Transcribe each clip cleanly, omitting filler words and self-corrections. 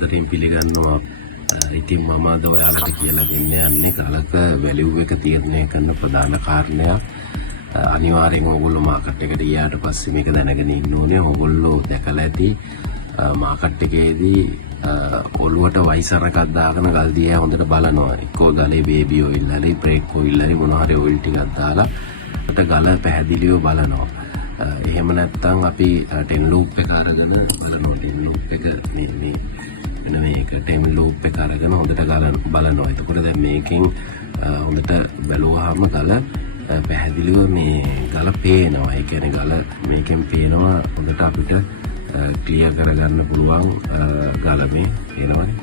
දරින් පිළිගන්නවා. ඉතින් මම අද ඔයාලට කියලා දෙන්න යන්නේ කලක වැලියු එක තීරණය කරන ප්‍රධාන කාරණයක්. අනිවාර්යෙන් ඔයගොල්ලෝ මාකට් එකට ගියාට පස්සේ මේක දැනගෙන ඉන්න ඕනේ. ඔයගොල්ලෝ දැකලා ඇති මාකට් එකේදී ඔළුවට වයිසර් එකක් දාගෙන ගල් දිහා හොඳට බලනවා. එක්කෝ ගලේ බේබි ඔයිල් හරි බ්‍රේක් ඔයිල් හරි මොන හරි ඔයිල් ටිකක් දාලා ගල පැහැදිලිව බලනවා. එහෙම නැත්නම් අපි ටෙන් ලූප් එක අරගෙන බලනවා. ටෙන් ලූප් එක මේ මේක ටෙන් ලූප් එක අරගෙන හොඳට බලනවා. එතකොට දැන් මේකෙන් හොඳට බැලුවාම ගල පැහැදිලිව මේ ගල පේනවා. ඒ කියන්නේ ගල මේකෙන් පේනවා හොඳට අපිට ක්ලියර් කරගන්න පුළුවන් ගල මේ පේනවනේ.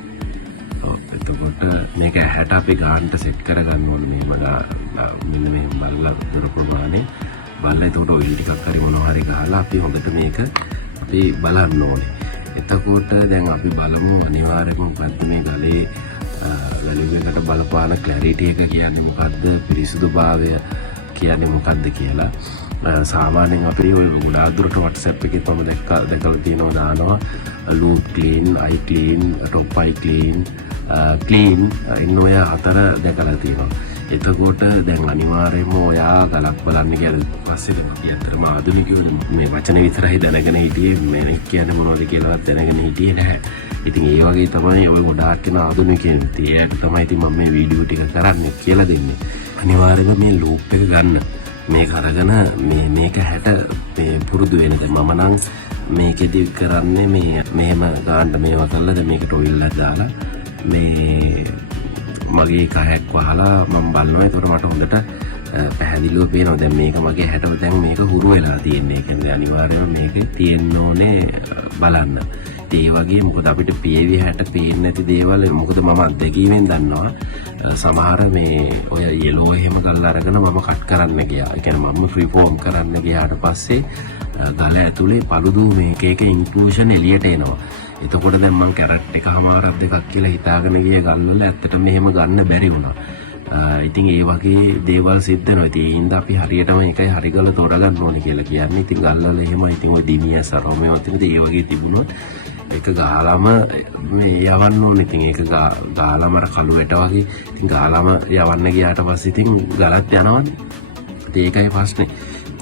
ඔව් එතකොට මේක ඇහැට අපි ගානට සෙට් කරගන්න ඕනේ. මෙන්න මේ බලලා කරපුවානේ බලලා එතකොට ඔයිල් ටිකක් හරි මොනවා හරි ගහලා අපි හොඳට මේක අපි බලන්න ඕනේ. එතකොට දැන් අපි බලමු අනිවාර්යයෙන්ම මොකද්ද මේ ගලේ වැලියු එකට බලපාන ක්ලැරිටි එක කියන්නේ මොකද්ද, පිරිසිදුභාවය කියන්නේ මොකද්ද කියලා. සාමාන්‍යයෙන් අපි ඔය ගොඩාක් WhatsApp එකේ තම දැකලා තියෙනවා දානවා ලූප් ක්ලීන්, අයි ක්ලීන්, ටොප් අයි ක්ලීන්, ක්ලීන් ඉන්න ඔය හතර දැකලා තියෙනවා. එතකොට දැන් අනිවාර්යයෙන්ම ඔයා ගලක් බලන්න කියලා පස්සේ අපි අතරම ආධුනිකයෝ මේ වචන විතරයි දැනගෙන හිටියේ, මේ කියන්නේ මොනවද කියලාවත් දැනගෙන හිටියේ නැහැ. ඉතින් ඒ වගේ තමයි ඔය ගොඩාක් කෙන ආධුනිකයන් ඒකට තමයි ඉතින් මම මේ වීඩියෝ ටික කරන්නේ කියලා දෙන්නේ. අනිවාර්යයෙන්ම මේ ලූප් එක ගන්න. මේක අරගෙන මේක හැට මේ පුරුදු වෙන. දැන් මම නම් මේකෙදි කරන්නේ මේ මෙහෙම ගන්න මේවා කරලා දැන් මේකට ඔයිල් එකක් දාලා මේ මගේ කහක් වහලා මම බලනවා. ඒකට මට හොඳට පැහැදිලිව පේනවා. දැන් මේක මගේ හැට දැන් මේක හුරු වෙලා තියෙන්නේ. ඒ කියන්නේ අනිවාර්යයෙන්ම මේක තියෙන්න ඕනේ බලන්න. ඒ වගේ මොකද අපිට පේවි හැට පේන්නේ නැති දේවල් මොකද මම අත්දැකීමෙන් දන්නවා. සමහර මේ ඔය යෙලෝ එහෙම ගල් අරගෙන මම කට් කරන්න ගියා. ඒ කියන්නේ මම ෆ්‍රී ෆෝම් කරන්න ගියාට පස්සේ ගල ඇතුලේ paludu මේක ඉන්ක්ලූෂන් එළියට එනවා. එතකොට දැන් මම කැරට් එකමාරක් දෙකක් කියලා හිතාගෙන ගිය ගල් වල ඇත්තටම මෙහෙම ගන්න බැරි වුණා. ඉතින් ඒ වගේ දේවල් සිද්ධ වෙනවා. ඉතින් ඒ හින්දා අපි හරියටම එකයි හරි ගල තෝරගන්න ඕනේ කියලා කියන්නේ. ඉතින් ගල් වල එහෙමයි. ඉතින් ඔය දිමිය සරෝමේ වතුනේද ඒ වගේ තිබුණොත් ඒක ගහලාම මේ යවන්න ඕනේ. ඉතින් ඒක ගහලාම අර කළු වැට වගේ ඉතින් ගහලාම යවන්න ගියාට පස්සේ ඉතින් ගලත් යනවනේ. ඉතින් ඒකයි ප්‍රශ්නේ.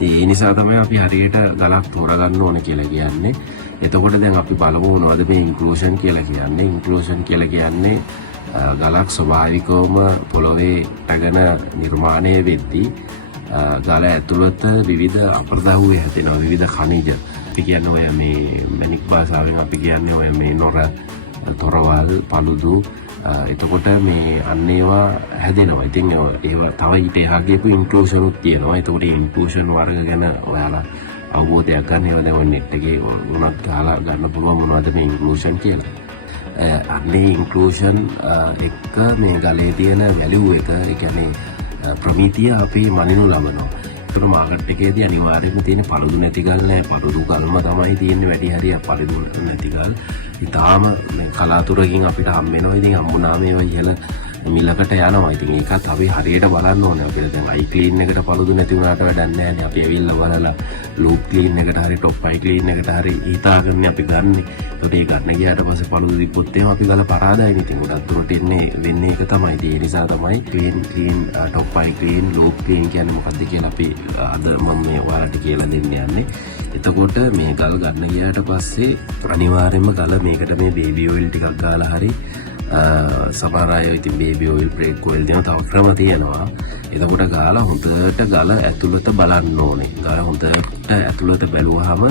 ඒ නිසා තමයි අපි හරියට ගලක් තෝරගන්න ඕනේ කියලා කියන්නේ. එතකොට දැන් අපි බලමු මොනවද මේ ඉන්ක්ලූෂන් කියලා කියන්නේ. ඉන්ක්ලූෂන් කියලා කියන්නේ ගලක් ස්වභාවිකවම පොළොවේ රැගෙන නිර්මාණය වෙද්දී ගල ඇතුළත විවිධ අපද්‍රව්‍ය හැදෙනවා. විවිධ khනිජ. අපි කියන්නේ ඔය මේ මැනික් භාෂාවෙන් අපි කියන්නේ ඔය මේ නොර, තොරවල්, paludu. එතකොට මේ අන්න ඒවා හැදෙනවා. ඉතින් ඒවා තව ඊට එහා ගියපු ඉන්ක්ලූෂන් උත් තියෙනවා. එතකොට ඉන්ක්ලූෂන් වර්ග ගැන ඔයාලා අවබෝධයක් ගන්න. ඒවා දැන් ඔය net එකේ උනත් ගහලා ගන්න පුළුවන් මොනවද මේ ඉන්ක්ලූෂන් කියලා. අන්නේ ඉන්ක්ලූෂන් එක මේ ගලේ තියෙන වැලියු එක, ඒ කියන්නේ ප්‍රමිතිය අපි මනිනු ලබනවා. ඒතර මාකට් එකේදී අනිවාර්යයෙන්ම තියෙන paludu නැති ගල් නෑ. paludu ගල්ම තමයි තියෙන්නේ වැඩි හරියක් paludu නැති ගල්. ඊටාම කලාතුරකින් අපිට හම්බ වෙනවා. ඉතින් හම්බුනාම ඒවා ඉහළ මිලකට යනවා. ඉතින් ඒකත් අපි හරියට බලන්න ඕනේ. අපිට දැන් අයි ක්ලීන් එකට paludu නැති වුණාට වැඩක් නැහැ නේ. අපි ඇවිල්ලා බලලා ලූප් ක්ලීන් එකට හරි টොප් අයි ක්ලීන් එකට හරි හිතාගෙන අපි ගන්නෙ. ඒකට ඒ ගන්න ගියාට පස්සේ paludu දීපොත් එහෙම අපි ගල පරාදයිනේ. ඉතින් ගොඩක් දුරට එන්නේ වෙන්නේ ඒක තමයි. ඒ නිසා තමයි ක්ලීන් টොප් අයි ක්ලීන් ලූප් ක්ලීන් කියන්නේ මොකක්ද කියලා අපි අද මම මේ ඔයාලට කියලා දෙන්න යන්නේ. එතකොට මේ ගල් ගන්න ගියාට පස්සේ අනිවාර්යයෙන්ම ගල මේකට මේ බේබි ඔයිල් ටිකක් ගාලා හරි සමහර අය ඉතින් බේබි ඔයිල්, බ්‍රේක් ඔයිල් දෙන තව ක්‍රම තියෙනවා. එතකොට ගාලා හොඳට ගල ඇතුළත බලන්න ඕනේ. ගල හොඳට ඇතුළත බැලුවාම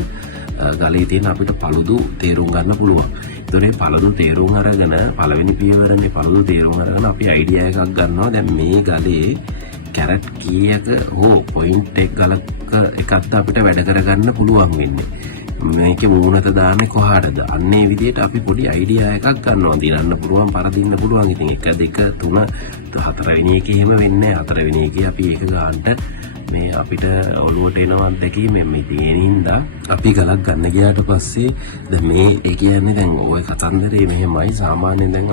ගලේ තියෙන අපිට paludu තේරුම් ගන්න පුළුවන්. ඒතකොට මේ paludu තේරුම් අරගෙන පළවෙනි පියවරේ paludu තේරුම් අරගෙන අපි අයිඩියා එකක් ගන්නවා. දැන් මේ ගලේ කැරට් කීයක හෝ පොයින්ට් එක ගලක එකක්ද අපිට වැඩ කරගන්න පුළුවන් වෙන්නේ. මේකේ මූණත දාන්නේ කොහාටද? අන්නේ විදිහට අපි පොඩි අයිඩියා එකක් ගන්නවා. දිනන්න පුළුවන්, පරදින්න පුළුවන්. ඉතින් 1 2 3 4 වෙනි එකේ එහෙම වෙන්නේ. 4 වෙනි එකේ අපි ඒක ගන්නට මේ අපිට ඔළුවට එනවා අත්දැකීමෙන්. ඉතින් ඒ හින්දා අපි ගලක් ගන්න ගියාට පස්සේ දැන් මේ ඒ කියන්නේ දැන් ওই කතන්දරේ මෙහෙමයි. සාමාන්‍යයෙන් දැන්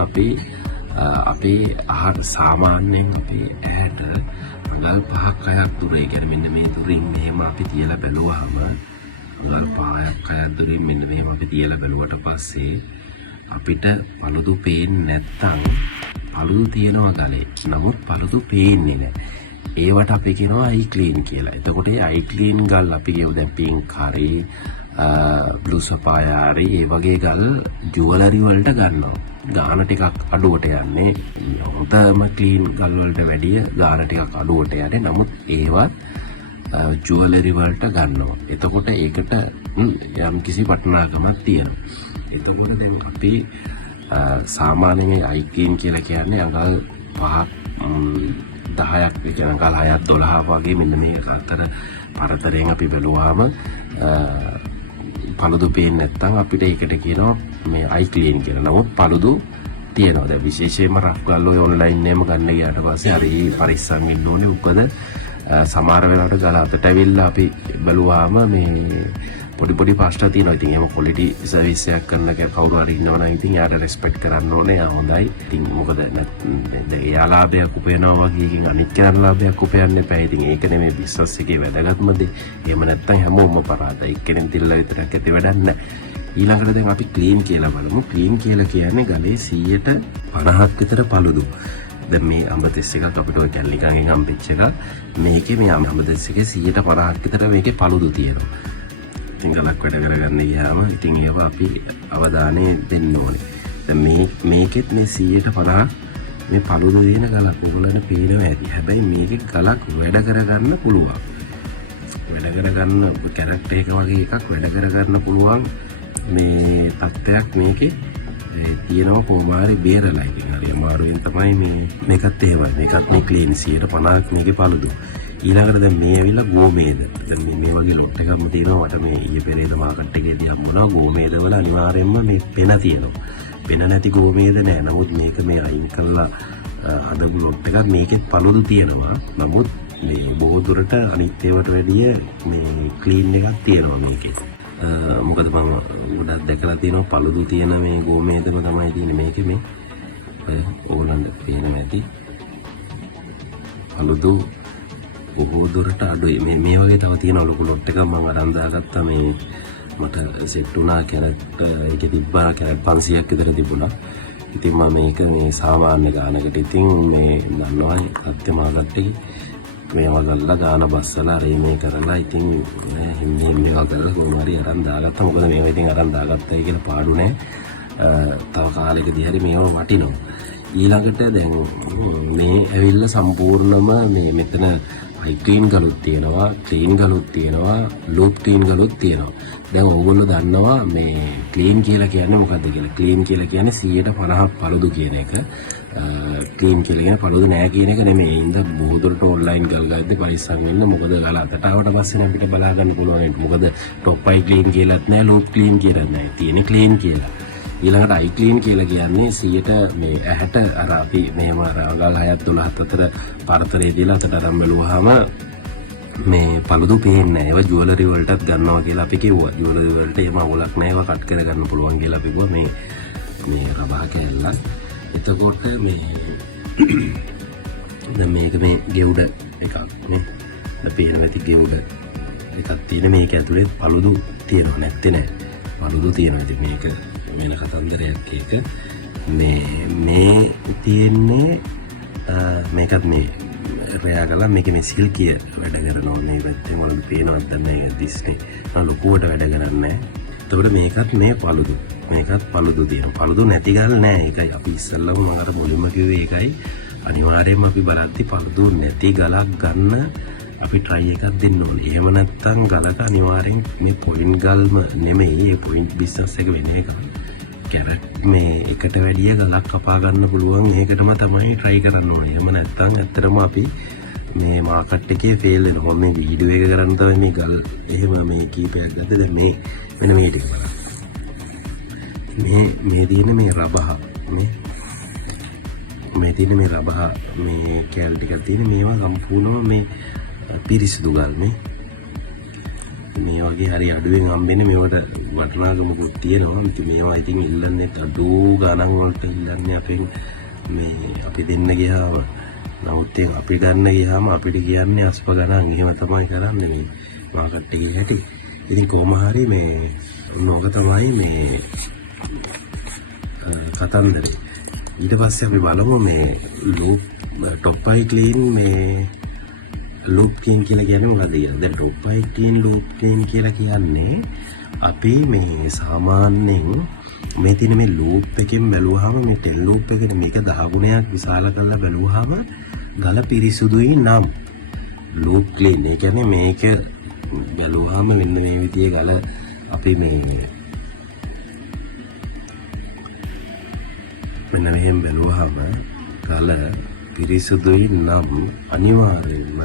අපේ අහර සාමාන්‍යයෙන් අපි ඇහැට ගල් 5ක් 6ක් දුර, ඒ කියන්නේ මෙන්න මේ දුරින් මෙහෙම අපි තියලා බැලුවාම ගල් 5ක් 6ක් දුරින් මෙන්න මෙහෙම අපි තියලා බැලුවට පස්සේ අපිට paludu පේන්නේ නැත්තම් paludu තියෙනවා ගලේ. නමුත් paludu පේන්නේ නැහැ. ඒවට අපි කියනවා eye clean කියලා. එතකොට ඒ eye clean ගල් අපි කියමු දැන් pink හරි blue sapphire හරි ඒ වගේ ගල් jewelry වලට ගන්නවා. ගාන ටිකක් අඩුවට යන්නේ. හොඳම clean ගල් වලට වැඩිය ගාන ටිකක් අඩුවට යන්නේ. නමුත් ඒවත් ජුවලරි වලට ගන්නවා. එතකොට ඒකට යම් කිසි වටිනාකමක් තියෙනවා. එතකොට දැන් අපි සාමාන්‍යයෙන් eye clean කියලා කියන්නේ අඟල් 5ක් 10ක් කියන අඟල් 6ක් 12ක් වගේ මෙන්න මේ අතර පරතරයෙන් අපි බැලුවාම paludu පේන්නේ නැත්නම් අපිට ඒකට කියනවා මේ eye clean කියලා. නමුත් paludu තියෙනවා. දැන් විශේෂයෙන්ම රෆ් ගල් ඔය ඔන්ලයින් එකම ගන්න ගියාට පස්සේ හරි පරිස්සම් වෙන්න ඕනේ. උකද සමහර වෙලාවට ගල අතට ඇවිල්ලා අපි බැලුවාම මේ පොඩි ප්‍රශ්න තියෙනවා. ඉතින් එහෙම quality service එකක් කරන කවුරු හරි ඉන්නවා නම් ඉතින් යාට respect කරන්න ඕනේ. හොඳයි. ඉතින් මොකද දැන් එයා ලාභයක් උපයනවා වගේ එකකින් අනිත් කෙනා ලාභයක් උපයන්න එපා. ඉතින් ඒක නෙමෙයි business එකේ වැදගත්ම දේ. එහෙම නැත්නම් හැමෝම පරාදයි. එක්කෙනෙක් තිල්ලා විතරක් ඇති වැඩක් නැහැ. ඊළඟට දැන් අපි clean කියලා බලමු. clean කියලා කියන්නේ ගලේ 50ක් විතර paludu. දැන් මේ අඹතෙස් එකක් අපිට ඔය කැල්ලිකාගෙන් හම්බෙච්ච එක. මේකේ මේ අඹතෙස් එකේ 50ක් විතර මේකේ paludu තියෙනවා. ඉතින් ගලක් වැඩ කරගන්න ගියාම ඉතින් ඒව අපි අවධානය දෙන්න ඕනේ. දැන් මේකෙත් මේ 50 මේ paludu දෙන ගලක් උගලට පේනවා ඇති. හැබැයි මේකේ ගලක් වැඩ කරගන්න පුළුවන්. වැඩ කරගන්න කැරක්ටර් එක වගේ එකක් වැඩ කරගන්න පුළුවන් මේ තත්ත්වයක් මේකේ තියෙනවා. කොහොමාරි බේරලා ඉතින් හරි අමාරුවෙන් තමයි මේකත් එහෙමයි. මේකත් මේ ක්ලීන් 50ක් මේකේ paludu. ඊළඟට දැන් මේ ඇවිල්ලා ගෝමේද. දැන් මේ වගේ ලොට් එකක් තියෙනවා. මට මේ ඊයේ පෙරේද මාකට් එකේදී හම්බුණා. ගෝමේද වල අනිවාර්යයෙන්ම මේ පෙන තියෙනවා. පෙන නැති ගෝමේද නෑ. නමුත් මේක මේ අයින් කරලා හදපු ලොට් එකක් මේකෙත් paludu තියෙනවා. නමුත් මේ බොහෝ දුරට අනිත් ඒවාට වැඩිය මේ ක්ලීන් එකක් තියෙනවා මේකේ. මොකද මම ගොඩක් දැකලා තියෙනවා paludu තියෙන මේ ගෝමේදම තමයි තියෙන්නේ මේකේ මේ ඕගොල්ලන්ට පේනවා ඇති. paludu බොහෝ දුරට අඩුයි. මේ වගේ තව තියෙන ලොකු ලොට් එකක් මම අරන් දාගත්තා. මේ මට සෙට් වුණා කැරට් ඒකේ තිබ්බා කැරට් 500ක් විතර තිබුණා. ඉතින් මම මේක මේ සාමාන්‍ය ගානකට ඉතින් මේ දන්නවා අත්‍යමාගත්තේ මේවා ගල්ලා ගාන බස්සලා රේමේ කරලා ඉතින් හිම්මේ මේවා කරලා කොහොම හරි අරන් දාගත්තා. මොකද මේවා ඉතින් අරන් දාගත්තයි කියලා පාඩු නෑ. තව කාලෙකදී හරි මේවා වටිනවා. ඊළඟට දැන් මේ ඇවිල්ලා සම්පූර්ණම මේ මෙතන eye clean ගලුත් තියෙනවා, clean ගලුත් තියෙනවා, loop clean ගලුත් තියෙනවා. දැන් ඕගොල්ලෝ දන්නවා මේ clean කියලා කියන්නේ මොකක්ද කියලා. clean කියලා කියන්නේ 50ක් paludu කියන එක. clean කියලා කියන්නේ paludu නෑ කියන එක නෙමෙයි. ඉතින් බොහෝ දුරට online ගල් ගද්දී පරිස්සම් වෙන්න. මොකද ගල අතට ආවට පස්සේ නම් අපිට බලා ගන්න පුළුවන් නේද. මොකද top eye clean කියලාත් නෑ, loop clean කියලාත් නෑ. තියෙන්නේ clean කියලා. ඊළඟට eye clean කියලා කියන්නේ 100ට මේ ඇහැට අර අපි මෙහෙම අඟල් 6ක් 12ක් අතර පරතරේ දීලා අතට අරන් බලුවාම මේ paludu පේන්නේ නැහැ. ඒවා ජුවලරි වලටත් ගන්නවා කියලා අපි කිව්වා. ජුවලරි වලට එහෙම අවුලක් නැහැ. ඒවා කට් කරගන්න පුළුවන් කියලා අපි කිව්වා මේ රබා කැල්ල. එතකොට මේ දැන් මේක මේ ගෙවුඩ එකක් නේ. අපේ නැති ගෙවුඩ එකක් තියෙන මේක ඇතුලේ paludu තියෙනව නැත්තේ නෑ. paludu තියෙනවා. ඉතින් මේක වෙන කතන්දරයක් එක. මේ තියෙන්නේ මේකත් මේ රෑ ගලා මේක මේ සිල්කිය වැඩ කරනවා. මේ පැත්තේ වල පේනවත් නැහැ දිස්නේ. ලොකුවට වැඩ කරන්නේ. එතකොට මේකත් මේ paludu. මේකත් paludu තියෙනවා. paludu නැති ගල් නෑ. ඒකයි අපි ඉස්සල්ලාම මම අර මුලින්ම කිව්වේ ඒකයි. අනිවාර්යයෙන්ම අපි බලද්දි paludu නැති ගලක් ගන්න අපි try එකක් දෙන්න ඕනේ. එහෙම නැත්නම් ගලක අනිවාර්යෙන් මේ පොයින්ට් ගල්ම නෙමෙයි. මේ පොයින්ට් බිස්නස් එක වෙන එක. කැරට් මේ එකට වැඩිය ගලක් කපා ගන්න පුළුවන්. ඒකටම තමයි try කරන්න ඕනේ. එහෙම නැත්නම් ඇත්තටම අපි මේ මාකට් එකේ ෆේල් වෙනවා. මේ වීඩියෝ එක කරන්න තමයි මේ ගල් එහෙම මේ කීපයක් ගත්තද. දැන් මේ මෙන්න මේ ටික බලන්න. මේ තියෙන මේ රබහ මේ තියෙන මේ රබහ මේ කැල් ටිකක් තියෙන මේවා සම්පූර්ණම මේ පිරිසිදු ගල් මේ වගේ හරි අඩුවෙන් හම්බෙන්නේ. මේවට වටිනාකමකුත් තියෙනවා. ඉතින් මේවා ඉතින් ඉල්ලන්නේ අඩු ගණන් වලට ඉල්ලන්නේ අපෙන් මේ අපි දෙන්න ගියාම. නමුත් ඒක අපි ගන්න ගියාම අපිට කියන්නේ අස්ප ගණන්. එහෙම තමයි කරන්නේ මේ මාකට් එකේ හැටි. ඉතින් කොහොම හරි මේ මොකද තමයි මේ කතන්දරේ. ඊට පස්සේ අපි බලමු මේ ලූප් ටොප්පයි ක්ලීන් මේ ලූප් ක්ලීන් කියලා කියන්නේ මොකද කියලා. දැන් ටොප්පයි ක්ලීන් ලූප් ක්ලීන් කියලා කියන්නේ අපි මේ සාමාන්‍යයෙන් මේ තියෙන මේ ලූප් එකෙන් බැලුවාම මේ ටෙල් ලූප් එකේ මේක 10 ගුණයක් විශාල කරලා බැලුවාම ගල පිරිසුදුයි නම් ලූප් ක්ලීන්. ඒ කියන්නේ මේක බැලුවාම මෙන්න මේ විදිහේ ගල අපි මේ මෙන්න මෙහෙම බැලුවාම ගල පිරිසුදුයි නම් අනිවාර්යයෙන්ම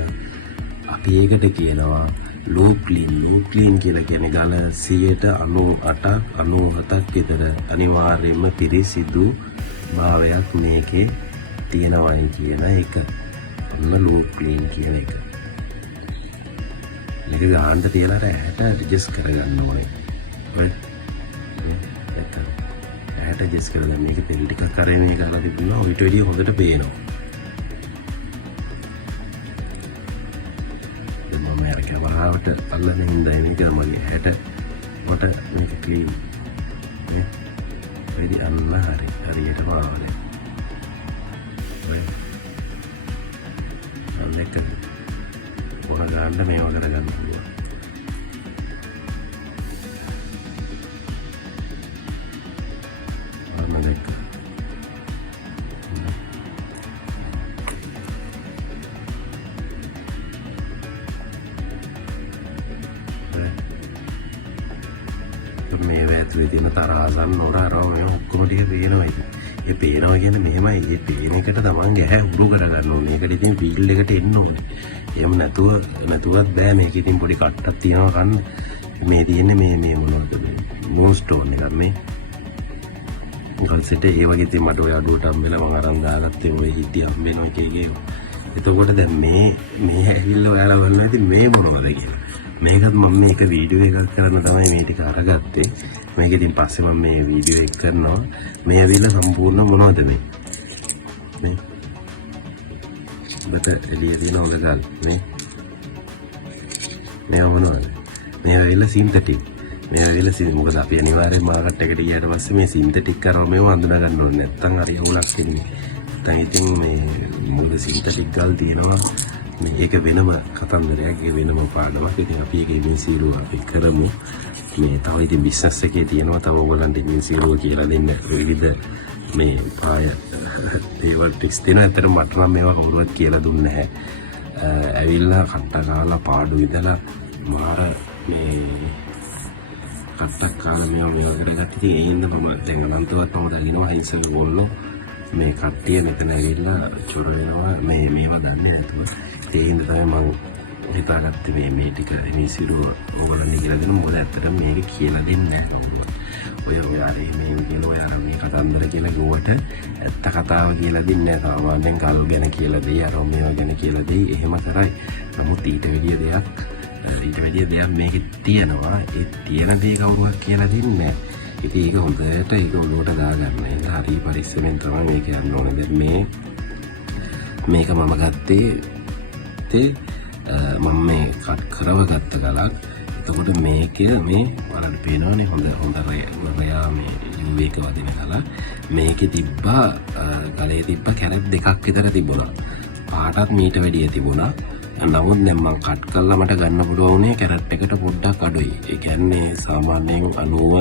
අපි ඒකට කියනවා ලූප් ක්ලීන්. ලූප් ක්ලීන් කියලා කියන්නේ ගල 98ක් 97ක් විතර අනිවාර්යයෙන්ම පිරිසිදු භාවයක් මේකේ තියෙනවයි කියන එක. ඔන්න ලූප් ක්ලීන් කියන එක. ඒක ගානට තියලා ඇහැට ඇඩ්ජස්ට් කරගන්න ඕනේ. right? ඇහැට ඇඩ්ජස්ට් කරගන්න. මේක තෙල් ටිකක් කරේ මේ ගාලා තිබුණා. ඔයිට වැඩිය හොඳට පේනවා. මම අර කැමරාවට අල්ලන හින්දා මේක මගේ ඇහැට කොට මේක ක්ලීන්. වැඩි අන්න හරියටම ආවනේ. අල්ලක පොර ගන්න මේවා කරගන්න පුළුවන්. අන්න දැක්ක. මේ ඇතුලේ තියෙන තරහසන් නොරාරව මේ ඔක්කොම ටික පේනවා ඉතින්. ඒ පේනවා කියන්නේ මෙහෙමයි. ඒ පේන එකට තමන් ගැහැ උඩු කරගන්න ඕනේ. ඒකට ඉතින් ෆීල්ඩ් එකට එන්න ඕනේ. එහෙම නැතුවත් බෑ. මේක ඉතින් පොඩි කට්ටක් තියෙනවා කන්න. මේ තියෙන්නේ මේ මොනවද මේ නෝ ස්ටෝන් එකක් මේ. ගල්සෙට ඒ වගේ ඉතින් මට ඔය අඩුවට හම්බෙලා මම අරන් දාගත්තේ ඔය හිටිය හම්බෙනවා එක එක. එතකොට දැන් මේ ඇවිල්ලා ඔයාලා බලනවා ඉතින් මේ මොනවද කියලා. මේකත් මම මේක වීඩියෝ එකක් කරන්න තමයි මේ ටික අරගත්තේ. මේක ඉතින් පස්සේ මම මේ වීඩියෝ එක කරනවා. මේ ඇවිල්ලා සම්පූර්ණ මොනවද මේ? බට එළිය දින ඔලගල් මේ මොනවද? මේ ඇවිල්ලා සින්තටික්. මේ ඇවිල්ලා මොකද අපි අනිවාර්යෙන් මාකට් එකට ගියාට පස්සේ මේ සින්තටික් කරව මේව අඳුනා ගන්න ඕනේ. නැත්තම් හරි හුලක් එන්නේ. නැත්තම් ඉතින් මේ මොකද සින්තටික් ගල් තියෙනවා. මේක වෙනම කතන්දරයක්. ඒ වෙනම පාඩමක්. ඉතින් අපි ඒකේ මේ සීරුව අපි කරමු. මේ තව ඉතින් බිස්නස් එකේ තියෙනවා තව ඔයගලන්ට මේ සීරුව කියලා දෙන්න විවිධ මේ පාය දේවල් ටික්ස් තියෙනවා. ඇත්තටම මට නම් මේවා කවුරුවත් කියලා දුන්නේ නැහැ. ඇවිල්ලා කට්ට ගාලා පාඩු විදලා මාර මේ කට්ටක් කාලා මේවා කරගත්ත ඉතින් ඒ හින්දා මම දැන් අනන්තවත් මම දකිනවා හයිසල ගොල්ලෝ මේ කට්ටිය මෙතන ඇවිල්ලා චුර වෙනවා මේවා දන්නේ නැතුව. ඒ හින්දා තමයි මම හිතාගත්තේ මේ ටික මේ සිරුව ඕගොල්ලන් කියලා දෙන්න. මොකද ඇත්තටම මේක කියලා දෙන්නේ ඔය ඔයාලේ මේ කියන ඔයාලා මේ කතන්දර කියලා ගෝවට ඇත්ත කතාව කියලා දෙන්නේ නැහැ. සාමාන්‍යයෙන් කල් ගැන කියලා දෙයි අර මේවා ගැන කියලා දෙයි එහෙම කරයි. නමුත් ඊට වැඩිය දෙයක් මේකේ තියෙනවා. ඒ තියෙන දේ කවුරුවත් කියලා දෙන්නේ නැහැ. ඉතින් ඒක හොඳට ඒක ඔලුවට දාගන්න. ඒක හරි පරිස්සමෙන් තමයි මේක යන්න ඕනේ. දැන් මේක මම ගත්තේ මම මේ කට් කරව ගත්ත ගලක්. එතකොට මේක මේ වලට පේනවනේ හොඳ රයා මේ UV එක වදින ගල. මේකේ තිබ්බා ගලේ තිබ්බා කැරට් දෙකක් විතර තිබුණා. පාටත් මීට වැඩිය තිබුණා. නමුත් දැන් මම කට් කරලා මට ගන්න පුළුවන් උනේ කැරට් එකට පොඩ්ඩක් අඩුයි. ඒ කියන්නේ සාමාන්‍යයෙන් 90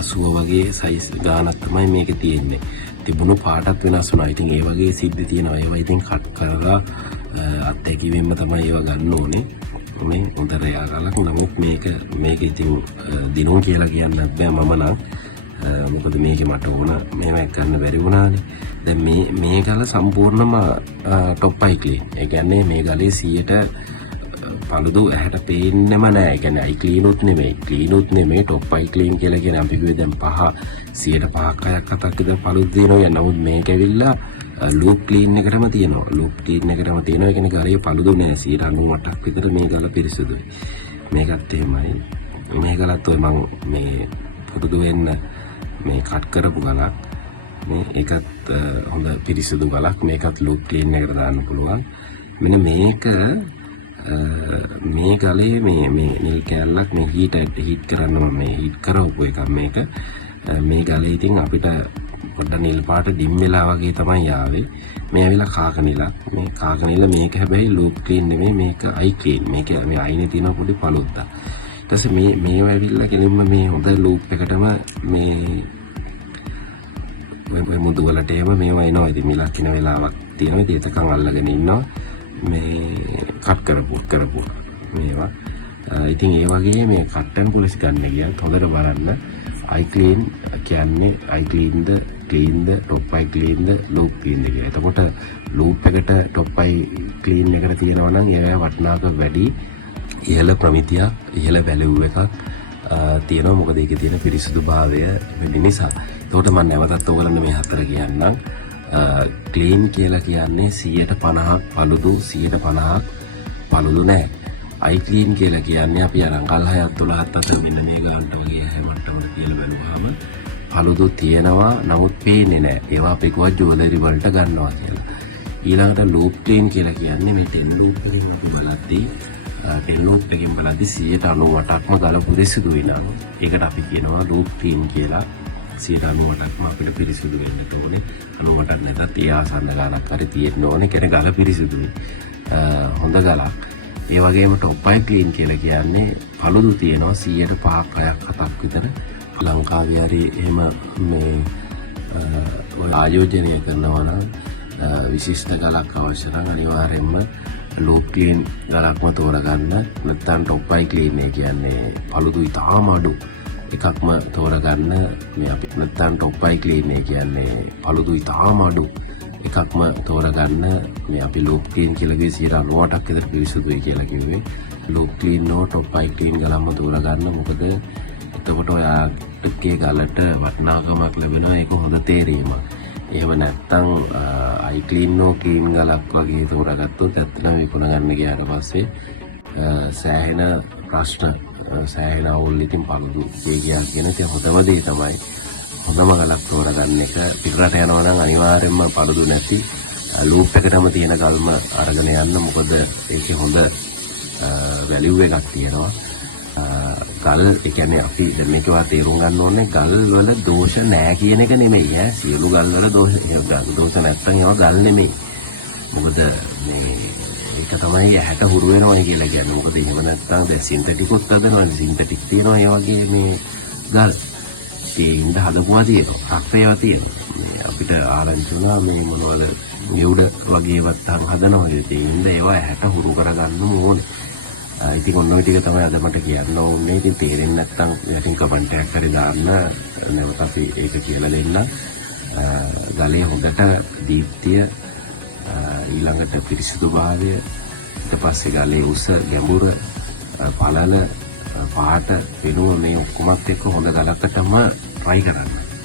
80 වගේ සයිස් ගානක් තමයි මේකේ තියෙන්නේ. තිබුණු පාටත් වෙනස් වුණා. ඉතින් ඒ වගේ සිද්ධ තියෙනවා. ඒවා ඉතින් කට් කරලා අත්දැකීමෙන්ම තමයි ඒවා ගන්න ඕනේ. මේ හොඳ රයා ගලක්. නමුත් මේක ඉතින් දිනුම් කියලා කියන්නත් බෑ මම නම්. මොකද මේකේ මට ඕන මේව ගන්න බැරි වුණානේ. දැන් මේ ගල සම්පූර්ණම ටොප්පයි ක්ලීන්. ඒ කියන්නේ මේ ගලේ 100ට පළුදු ඇහැට පේන්නෙම නෑ. ඒ කියන්නේ අයි ක්ලීනුත් නෙමෙයි ටොප්පයි ක්ලීන් කියලා කියන්නේ අපි කිව්වේ දැන් 100%ක් අතක් විතර පළුදු දිනනවා. නමුත් මේක ඇවිල්ලා ලූප් ක්ලීන් එකටම තියෙනවා. ලූප් ක්ලීන් එකටම තියෙනවා. ඒ කියන්නේ ගලේ පළුදු නෑ. 98ක් විතර මේ ගල පිරිසුදුයි. මේකත් එහෙමයි. මේ ගලත් ඔය මම මේ පුරුදු වෙන්න මේ කට් කරපු ගලක්. ඒකත් හොඳ පිරිසිදු ගලක්. මේකත් ලූප් ක්ලීන් එකට දාන්න පුළුවන්. මෙන්න මේක මේ ගලේ මේ නිල් කෑල්ලක් මේ හීට් කරන්න මේ හීට් කරවපු එකක් මේක. මේ ගලේ ඉතින් අපිට පොඩ්ඩක් නිල් පාට ඩිම් වෙලා වගේ තමයි ආවේ. මේ ඇවිල්ලා කාකනිලක්. මේ කාකනිල මේක හැබැයි ලූප් ක්ලීන් නෙමෙයි මේක අයි ක්ලීන්. මේක මේ අයිනේ තියෙන පොඩි පළුද්දා. ඊට පස්සේ මේව ඇවිල්ලා කෙලින්ම මේ හොඳ ලූප් එකටම මේ මුදු වලට ඒව මේවා එනවා. ඉතින් මිලක් කින වෙලාවක් තියෙනවා. ඉතින් එතකන් අල්ලගෙන ඉන්නවා. මේ කට් කරපු මේවා. ඉතින් ඒ වගේ මේ කට්ටන් පොලිසි ගන්න ගියත් හොඳට බලන්න. අයි ක්ලීන් කියන්නේ අයි ක්ලීන්ද ක්ලීන්ද টොප් අයි ක්ලීන්ද ලූප් ක්ලීන්ද කියලා. එතකොට ලූප් එකට টොප් අයි ක්ලීන් එකට තියෙනවා නම් ඒවැ වටිනාකම වැඩි. ඉහළ ප්‍රමිතියක් ඉහළ වැලියු එකක් තියෙනවා. මොකද ඒකේ තියෙන පිරිසුදුභාවය වෙන නිසා. එතකොට මම නැවතත් ඔයගලන්ට මේ හතර කියන්නම්. ක්ලීන් කියලා කියන්නේ 150ක් පළුදු 150ක් පළුදු නැහැ. අයි ක්ලීන් කියලා කියන්නේ අපි අරන් කල් 6ක් 12ක් අතර මෙන්න මේ ගානට වගේ හැමටම කියලා බලුවාම පළුදු තියෙනවා නමුත් පේන්නේ නැහැ. ඒවා අපි කොහොම ජුවලරි වලට ගන්නවා කියලා. ඊළඟට ලූප් ක්ලීන් කියලා කියන්නේ මේ ටෙන් ලූප් එකකින් බලද්දී ටෙන් ලූප් එකකින් බලද්දී 98%ක්ම ගල පිරිසිදු වෙනවා. ඒකට අපි කියනවා ලූප් ක්ලීන් කියලා. 98%ක්ම අපිට පිරිසිදු වෙන්න ඕනේ. 98ක් නැත්නම් ඒ ආසන්න ගානක් හරි තියෙන්න ඕනේ. කෙන ගල පිරිසිදුයි. හොඳ ගලක්. ඒ වගේම টොප් අයි ක්ලීන් කියලා කියන්නේ පළුදු තියෙනවා 100ට 5ක් 6ක් 7ක් විතර. ලංකාවේ හරි එහෙම මේ ආයෝජනය කරනවා නම් විශිෂ්ට ගලක් අවශ්‍ය නම් අනිවාර්යයෙන්ම ලූප් ක්ලීන් ගලක්ම තෝරගන්න. නැත්නම් টොප් අයි ක්ලීන් කියන්නේ පළුදු ඉතාම අඩු එකක්ම තෝරගන්න. මේ අපි නැත්නම් টොප් අයි ක්ලීන් කියන්නේ පළුදු ඉතාම අඩු එකක්ම තෝරගන්න. මේ අපි ලූප් ක්ලීන් කියලා කිව්වේ 98ක් විතර පිරිසුදුයි කියලා කිව්වේ. ලූප් ක්ලීන් නෝ টොප් අයි ක්ලීන් ගලක්ම තෝරගන්න. මොකද එතකොට ඔයාගේ ගලට වටිනාකමක් ලැබෙනවා. ඒක හොඳ තේරීමක්. එහෙම නැත්නම් අයි ක්ලීන් නෝ ක්ලීන් ගලක් වගේ තෝරගත්තොත් ඇත්තටම විකුණ ගන්න ගියාට පස්සේ සෑහෙන ප්‍රශ්න සෑහෙන අවුල් ඉතින් පළුදු ඒ කියන්නේ ඉතින් හොඳම දේ තමයි හොඳම ගලක් තෝරගන්න එක. පිටරට යනවා නම් අනිවාර්යයෙන්ම පළුදු නැති ලූප් එකටම තියෙන ගල්ම අරගෙන යන්න. මොකද ඒකේ හොඳ වැලියු එකක් තියෙනවා. ගල් ඒ කියන්නේ අපි දැන් මේකවා තේරුම් ගන්න ඕනේ ගල් වල දෝෂ නැහැ කියන එක නෙමෙයි ඈ. සියලු ගල් වල දෝෂ නැත්තම් ඒවා ගල් නෙමෙයි. මොකද මේ ඒක තමයි ඇහැට හුරු වෙනවා කියලා කියන්නේ. මොකද එහෙම නැත්තම් දැන් සින්තටිකුත් හදනවා. සින්තටික් තියෙනවා ඒ වගේ මේ ගල්. ඒකින්ද හදපුවා තියෙනවා. අක්ෂයවා තියෙනවා. මේ අපිට ආරංචි වුණා මේ මොනවද නියුඩ වගේ වත්තම් හදනවා. ඒකින්ද ඒවා ඇහැට හුරු කරගන්න ඕනේ. ඉතින් ඔන්න ඔය ටික තමයි අද මට කියන්න ඕනේ. ඉතින් තේරෙන්නේ නැත්නම් යටින් කමෙන්ට් එකක් හරි දාන්න. නැවත අපි ඒක කියලා දෙන්න. ගලේ හොඳට දීප්තිය ඊළඟට පිරිසිදුභාවය ඊට පස්සේ ගලේ උස ගැඹුර පළල පහට වෙනුව මේ ඔක්කොමත් එක්ක හොඳ ගලකටම try කරන්න.